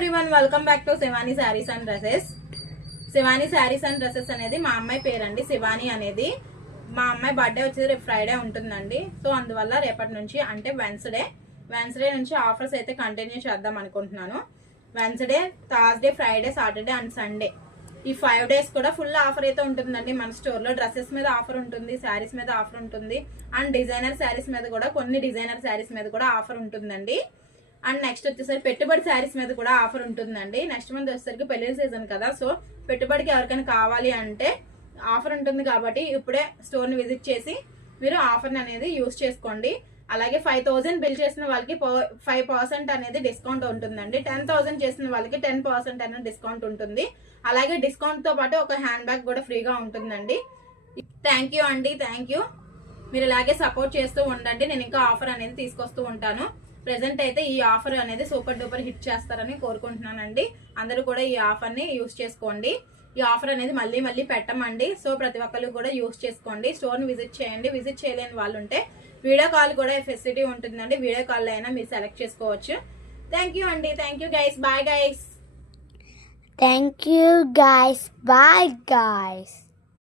Everyone, welcome back to Shivani saris and dresses. Shivani saris and dresses అనేది మా అమ్మాయి పేరండి. శివాని అనేది మా అమ్మాయి బర్త్డే వచ్చేది రేపు ఫ్రైడే ఉంటుందండి. సో అందువల్ల రేపటి నుంచి అంటే వెన్స్డే నుంచి ఆఫర్స్ అయితే కంటిన్యూ చేద్దాం అనుకుంటున్నాను. Wednesday, Thursday, Friday, Saturday and Sunday ఈ 5 days కూడా ఫుల్ ఆఫర్ అయితే ఉంటుందండి. మన స్టోర్ లో డ్రెస్సెస్ మీద ఆఫర్ ఉంటుంది, శారీస్ మీద ఆఫర్ ఉంటుంది, అండ్ డిజైనర్ శారీస్ మీద కూడా కొన్ని డిజైనర్ శారీస్ మీద కూడా ఆఫర్ ఉంటుందండి. అండ్ నెక్స్ట్ వచ్చేసరికి పెట్టుబడి శారీస్ మీద కూడా ఆఫర్ ఉంటుందండి. నెక్స్ట్ మంత్ వచ్చేసరికి పెళ్లి సీజన్ కదా, సో పెట్టుబడికి ఎవరికైనా కావాలి అంటే ఆఫర్ ఉంటుంది కాబట్టి ఇప్పుడే స్టోర్ ని విజిట్ చేసి మీరు ఆఫర్ అనేది యూజ్ చేసుకోండి. అలాగే 5000 బిల్ చేసిన వాళ్ళకి 5% అనేది డిస్కౌంట్ ఉంటుందండి. 10,000 చేసిన వాళ్ళకి 10% అనేది డిస్కౌంట్ ఉంటుంది. అలాగే డిస్కౌంట్ తో పాటు ఒక హ్యాండ్ బ్యాగ్ కూడా ఫ్రీగా ఉంటుందండి. థ్యాంక్ యూ అండి, థ్యాంక్ యూ. మీరు ఇలాగే సపోర్ట్ చేస్తూ ఉండండి. నేను ఇంకా ఆఫర్ అనేది తీసుకొస్తూ ఉంటాను. ప్రెసెంట్ అయితే ఈ ఆఫర్ అనేది సూపర్ డూపర్ హిట్ చేస్తారని కోరుకుంటున్నానండి. అందరూ కూడా ఈ ఆఫర్ ని యూజ్ చేసుకోండి. ఈ ఆఫర్ అనేది మళ్ళీ పెట్టమండి. సో ప్రతి ఒక్కరు కూడా యూజ్ చేసుకోండి. స్టోర్ ని విజిట్ చేయండి. విజిట్ చేయలేని వాళ్ళు ఉంటే వీడియో కాల్ కూడా ఫెసిలిటీ ఉంటుందండి. వీడియో కాల్ అయినా మీరు సెలెక్ట్ చేసుకోవచ్చు. థ్యాంక్ యూ అండి, thank you guys, bye guys. Thank you guys. Bye guys.